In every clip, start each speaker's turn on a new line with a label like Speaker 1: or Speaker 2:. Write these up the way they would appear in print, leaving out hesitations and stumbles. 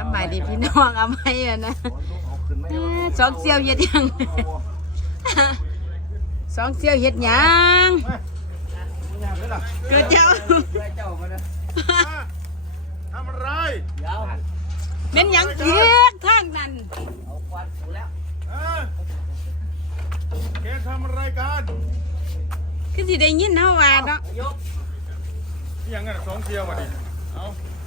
Speaker 1: สบายดีพี่น้องเอาไหมอะนะสองเสี่ยวเฮ็ดยังสองเสี่ยวเฮ็ดยังเกิดเจ้า
Speaker 2: ทำอะไร
Speaker 1: เป็นยังเกียกทางนั้น
Speaker 2: แกทำอะไรกัน
Speaker 1: คือสิได้ยินเฮาว่าเนาะ
Speaker 2: ยังไงสองเสี่ยวมาดิเอา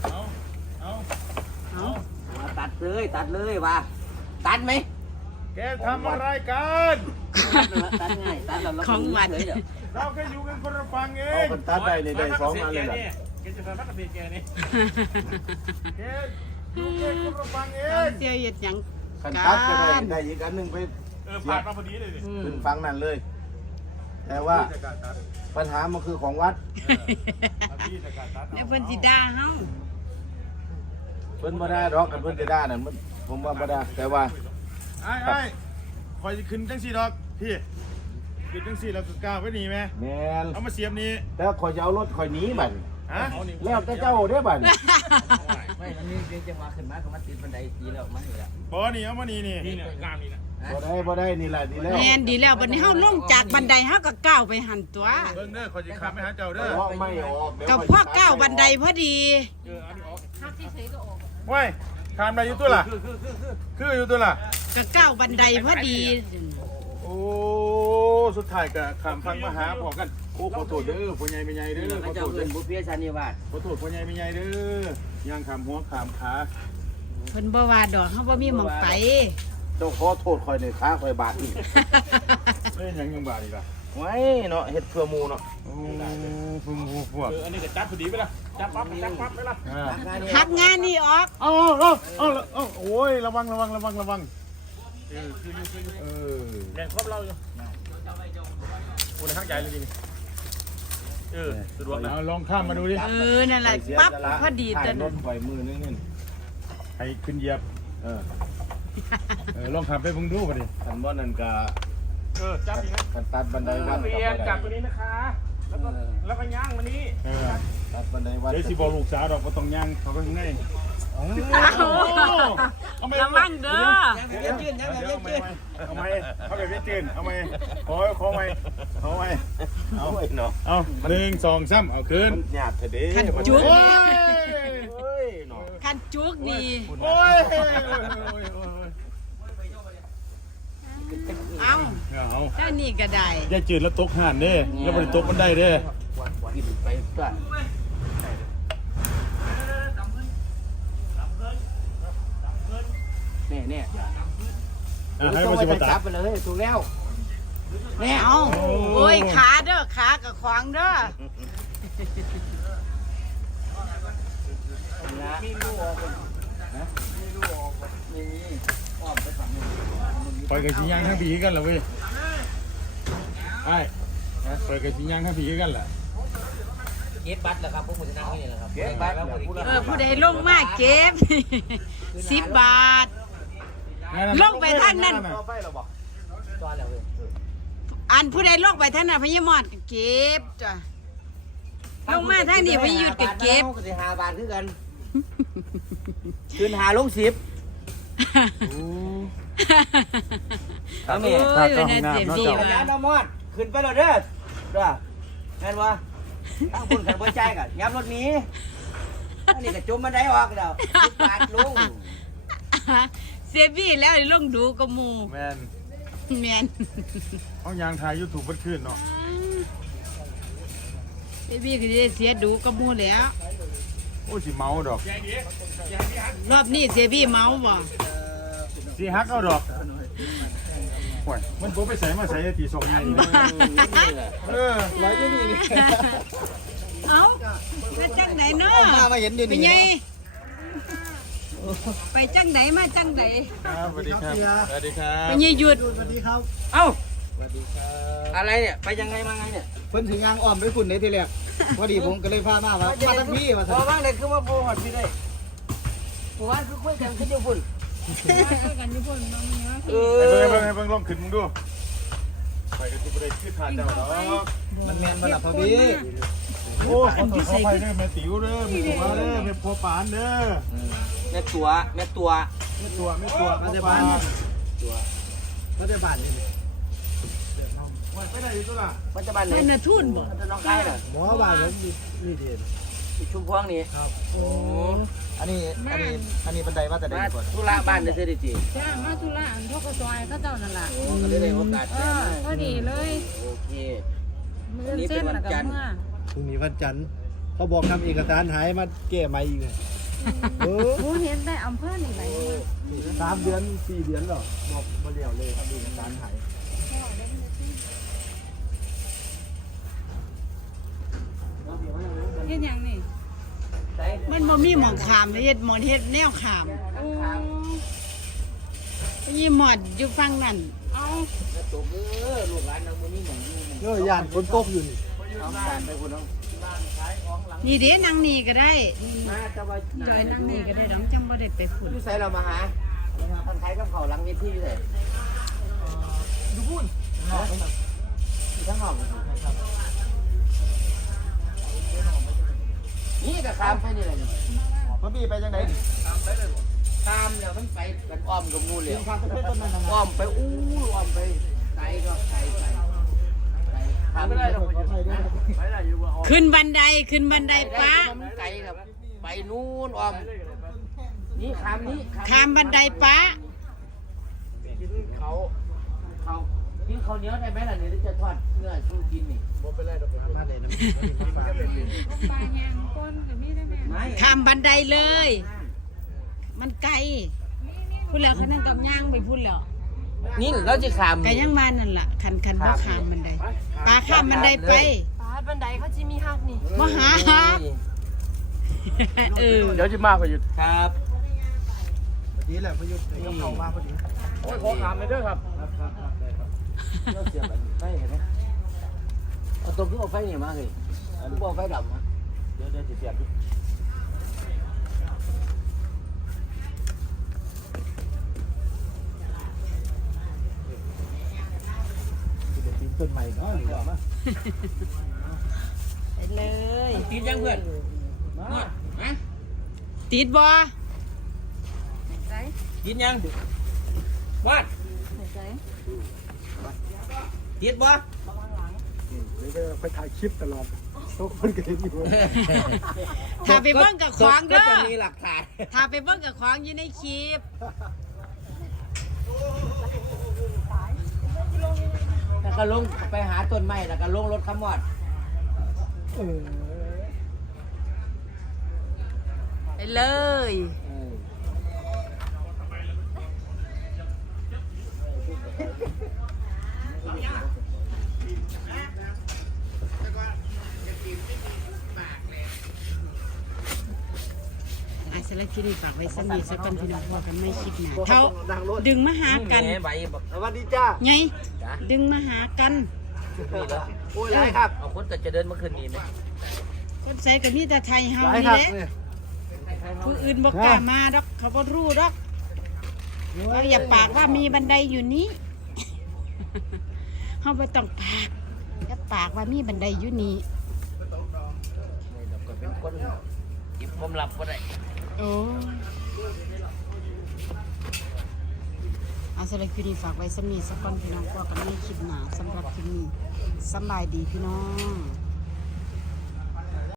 Speaker 3: ตัดเลยว่ะตัดไหม
Speaker 2: แกทำอะไรกัน
Speaker 3: ตัดง่ายตัดเรา
Speaker 1: ของหวาน
Speaker 2: เราแค่อยู่กันคนละฝั่งเอง
Speaker 4: ตัดได้ในได้2มาเลย
Speaker 2: แกจะทำนักเรียนแกนี่แกอยู่แค่คนละฝั่งเอ
Speaker 1: สอง
Speaker 2: ง
Speaker 1: เสี่ยวเฮ็ดหยัง
Speaker 4: คันตัดก็ได้อีกอันนึงไป
Speaker 2: ผ่านมาพอดีเลย
Speaker 4: ขึ้นฟังนั่นเลย แต่ว่าปัญหามันคือของวัด
Speaker 1: แล้วเพิ่นสิด่าเฮา
Speaker 4: เพิ่นบ่ได้ดอกกันเพิ่นจะได้นั่นมันผมว่าบ่ได้แต่ว่า
Speaker 2: ไอ้คอยขึ้นจังสี่ดอกพี่ขึ้นจังสี่เราก็ก้าวไปหนีไหม
Speaker 4: แม่น
Speaker 2: เอามาเสียบนี้
Speaker 4: แต่ข่อยจะเอารถข่อยหนีบัด
Speaker 2: ฮะ
Speaker 4: แล้วแต่เจ้าเด้อบัด
Speaker 3: ไม่มันนี่จะมาขึ้นมาก็มาติดบันไดตีแล้วมาอยู่แล้ว
Speaker 2: บ่นี่เอามานี่กล้ามนี่นะ
Speaker 4: บ่ได้นี่แหละดีแล้ว
Speaker 1: แม่นดีแล้วบัดนี้เฮาลงจากบันไดเฮาก็ก้าวไปหันตัว
Speaker 2: เบิ่งเด้อคอยจะขับไปหาเจ้าเด้อ
Speaker 4: ไม่ออก
Speaker 1: กับพวกก้าวบันไดพอดี
Speaker 2: ว้ยขามได้อยู่ตัวล่ะคืออยู่ตัวล่ะ
Speaker 1: ก็ก้าวบันไดพอดี
Speaker 2: โอ้สุดท้ายก็ขามฟังมาหาพอกันโอ้ขอโทษเด้อพ่อใหญ่แม่ใหญ่เด้อขอโทษเด้อ
Speaker 3: บุพเพสันนิวาส
Speaker 2: ขอโทษพ่อใหญ่แม่ใหญ่เด้อย่างขามหัวขามขา
Speaker 1: เพิ่นบ่ว่าดอกเฮาบ่มีหม้องไป
Speaker 4: เจ้าขอโทษข่อยในขาข่อยบาดอีก
Speaker 2: เอ้ยยังบาดอีกล่ะ
Speaker 4: ไว้เนาะเฮ็ดเพื่อหมู่เนาะ
Speaker 2: โอ้พวกอันนี้ก็จับพอดีไปละจับปั๊บไปละ
Speaker 1: หักงานนี่ออก
Speaker 2: เอาโอ้ยระวังแรงครอบเราอยู่โอ้ยข้างใจเลยนี่สะดวกนะลองข้ามมาดูดิ
Speaker 1: นั่นแหละปั๊บพอดีตัว
Speaker 4: นั้นปล่อยมือนึงนี่
Speaker 2: ให้ขึ้นเหยียบลองขับไปเพิ่งดูกันดิ
Speaker 4: คันบ่นั่นก็
Speaker 2: จับอีกนะ
Speaker 4: คันตัดบันไดวัด
Speaker 2: เปลี่ยนจับตัวนี้นะคะแล้วก็ย่างมานี้
Speaker 4: ตัดบันไดวัด
Speaker 2: เดี๋ยวสิบอกลูกสาวดอกก็ต้องย่างเขาไปข้างใน
Speaker 1: ระวังเด้อ
Speaker 2: เอาไหมเขาแบบจืนเอาไหมขอไหมเอาเนาะเอา1 2 3เอาขึ้น
Speaker 4: หยาดเถอะเด้
Speaker 1: ขันจุกขันจุกนี่
Speaker 2: โอ้ย
Speaker 1: เอาเจ้านี่ก็ได้
Speaker 2: ย่าจืดแล้วตกห่านเด้แล้วบริตกมันได้เด้
Speaker 3: ไปก็เนี่ย
Speaker 2: ให้มาสิมาตัด
Speaker 3: ไปเลยถูกแล้ว
Speaker 1: เนี่ยเอาโอ้ยขาเด้อขากับขวางเด้อ
Speaker 2: ไปกับชิ้นย่างทั้งปีกันเหรอเว้ยไอ้ไปกับชิ้นย่างทั้งปีกันเหรอ
Speaker 3: เก็บบัตรเหรอครับพวกผมจะนั่งนี่แหละครับเก็บบัตร
Speaker 1: ผู้ใดลงมาเก็บ10 บาทลงไปทางนั้นอันผู้ใดลงไปทางนั้นพญามอดเก็บจ้ะลงมาทางนี้พญยุดก็เก็บ
Speaker 3: 5 บาทคือกันคืน5ลง10
Speaker 1: เอาแม่เป็นเจ็บดีว่ะ
Speaker 3: น้ำมอดขึ้นไปแล้วเด้องั้นวะตั้งคุณขันหัวใจกันยับรถนี้อันนี้ก็จุ่มมันได้ออกแล้ว10 บาทลุง
Speaker 1: เสียบี้แล้วลงดูกับหมู่
Speaker 2: แมน เอายางถ่ายยูทูบเพิ่นขึ้นเนาะ
Speaker 1: เสียบี้ก็ได้เสียดูกับหมู่แล้ว
Speaker 2: โอ้สิเมาดอก
Speaker 1: รอบนี้เสียบี้เมาบ่
Speaker 2: สิฮักเอาดอกโอ้ยมันบ่ไปใส่มาใส่ตี2ใหญ่นี่
Speaker 3: ไว้ที่นี่
Speaker 1: เอ้าไปจังไหนเนาะ
Speaker 3: มาเห็นอยู่นี่
Speaker 1: เป็นไงไปจังไหนมาจังไหน
Speaker 2: ครับสวัสดีครับ
Speaker 1: ไปยืด
Speaker 3: สวัสดีครับเอ้าสวัสดีครับอะไรเนี่ยไปยังไงมาไงเนี่ย
Speaker 4: เพิ่นถึงยางอ้อมไปฝุ่นได้ทีแรกพอดีผมก็เลยพามาว่าทั้งพี่มา
Speaker 3: พอบ้างเลยคือมาโบหอดพี่ได้ผัวคือคุยกันขึ้นญี่ปุ่น
Speaker 1: กันญี่ปุ่นบ้างเนาะ
Speaker 2: ให้เบิ่งลองขึ้นมึงดูไปกันที่บ่ได้ขึ้นทานเจ้าดอก
Speaker 4: มันแม่นบ่ล่ะพ่อพี่
Speaker 2: โอ้ขอโทษขออภัยเด้อแม่ติ๋วเด้อแม่ตัวเด้อแม่พ่อปานเด้อ
Speaker 3: แม่ตัว
Speaker 2: ไม่ตัวมาจะบ้าน
Speaker 4: เขาจะบ้านนี่
Speaker 2: ไปไหนอยู่ตัวล่ะ
Speaker 3: มันจะบ้านไหน
Speaker 1: มันน่ะทุนบ่
Speaker 3: มันจะน้องค่ายเหรอ
Speaker 4: หมอบ้านผมนี่เด่น
Speaker 3: ที่ชุมพวงนี่
Speaker 4: ครับ
Speaker 3: โอ้
Speaker 4: อันนี้บันไดมาแต่ใด
Speaker 3: มา
Speaker 4: ก่อน
Speaker 3: ธุระบ้านได้เสด็จจี
Speaker 5: จ้ามาธุระอันทกซอยเขาเจ้านั่นล่ะ
Speaker 3: โอ้ก็ได้โอกาส
Speaker 5: พอดีเลย
Speaker 3: โอเค
Speaker 5: มือเส้นแล้วก็เมื่อ
Speaker 4: พรุ่งนี้วันจันทร์เขาบอกทำเอกสารหายมาแก้ใหม่อีกเลยเออ
Speaker 5: ผู้เห็นได้อำเภอนี่ไหน
Speaker 4: 3 เดือน 4 เดือนหรอบอกมาเดียวเลยทำเอกสารหาย
Speaker 5: เฮ็ดหยังนี่
Speaker 1: มันบ่มีหมองขามเฮ็ดหมอนเฮ็ดแนวขาม
Speaker 5: โอ้
Speaker 1: ยี่หมอดอยู่ฝั่งนั้น
Speaker 5: เอา
Speaker 3: แล้วตกลูกหลานเรามื้อนี้หยังอยู่
Speaker 4: ย่านคนตกอยู่นี่
Speaker 3: เอาการไปคุณน้อง
Speaker 1: นี่เด้นางนี่ก็ได้
Speaker 3: มาแต่ว่า
Speaker 1: จอยนางนี่ก็ได้ดอกจังบ่ได้ไปฝุ่น
Speaker 3: อยู่ไสเรามาหาท่านขายกับข้าวหลังเวทีอยู่ไสอยู่พุ่นอยู่ทั้งห้องนี่ก็ข้ามไปนี่แหละนี่
Speaker 4: พ่อพี่ไปจังไหน
Speaker 3: ข้ามแล้วมันไปกันอ้อมกับงูเลยอ้อมไปอ้อมไปไกลก็ไกลข้ามไม่ได้หรอก
Speaker 1: ขึ้นบันไดป้า
Speaker 3: มันไกลครับไปนู่นอ้อมนี่ข้ามนี้
Speaker 1: ข้ามบันไดป้า
Speaker 3: กินเขากินข้าวเหนียวได้ไหมล่ะเนี่ยจะทอดเนื้อชูกินนี่
Speaker 4: มาได้น้ำ
Speaker 5: ปลาแหงก้นก็มีได้แม่
Speaker 1: ข้ามบันไดเลย มันไกลพูดแล้วเขานั่งกับย่างไปพูดแล้ว
Speaker 3: นี่เราจะข้าม
Speaker 1: ก็ยังมานั่นล่ะคันบ่ข้ามบันไดป้าข้ามบันไดไป
Speaker 5: ปลาบันไดเขาสิมีฮักนี่
Speaker 1: บ่หาเออ
Speaker 2: เดี๋ยวจะมากกว่าหยุด
Speaker 3: ครับ
Speaker 4: พอดีแหละพยุทธ์ก็เข้ามาพอดี
Speaker 2: โอ้ยขอถามเลยเด้อครับ
Speaker 3: เราเสียบไฟเห็นไหมเอาตัวขึ้นเอาไฟเนี่ยมาเลยบ่เอาไฟดำมา
Speaker 4: เดี๋ยวจะเสียบดูตีนต้นใหม่เนาะหรือว่ามา
Speaker 1: ไปเลย
Speaker 3: ติดยังเพื่อนฮะ
Speaker 1: ติดบ่
Speaker 5: ใจ
Speaker 3: ติดยังวัด
Speaker 5: ใจ
Speaker 3: ติดบ่
Speaker 4: เดี๋ยวไปถ่ายคลิปตลอดทุกคนก็เห็นอยู่
Speaker 1: ถ้าไปเบิ่งกับของ
Speaker 3: ก็
Speaker 1: เด้อ
Speaker 3: จะมีหลักฐาน
Speaker 1: ถ้าไปเบิ่งกับของอยู่ในคลิป
Speaker 3: แล้วก็ลงไปหาต้นไม้แล้วก็ลงรถขมอด
Speaker 1: ไปเลย สารคดีฝากไว้สมีสักคนพี่น้องพอกันไม่คิดหนาเท่าดึงมาหากัน
Speaker 3: ใบบอก
Speaker 4: สวัสดีจ้า
Speaker 1: ไงดึงมาหากัน
Speaker 3: นี่แล้ว
Speaker 4: โอ้ยไรครับ
Speaker 3: เอาคนก็จะเดินมาคืนนี้ไหม
Speaker 1: คนใส่กับมีแต่ไทยเฮา
Speaker 4: ไร
Speaker 1: นี่
Speaker 4: ครับ
Speaker 1: แหละผู้อื่นบอกกล้ามาดอกเขาบ่รู้ดอกเราอย่าปากว่ามีบันไดอยู่นี้ เฮาบ่ต้องปากอย่าปากว่ามีบันไดอยู่นี้
Speaker 3: ก็เป็นคนหยิบความลับก็ได้
Speaker 1: โอ้สารคดีฝากไว้สมีสักคนพี่น้องพอกันไม่คิดหนาสำหรับที่นี่สำบายดีพี่น้อง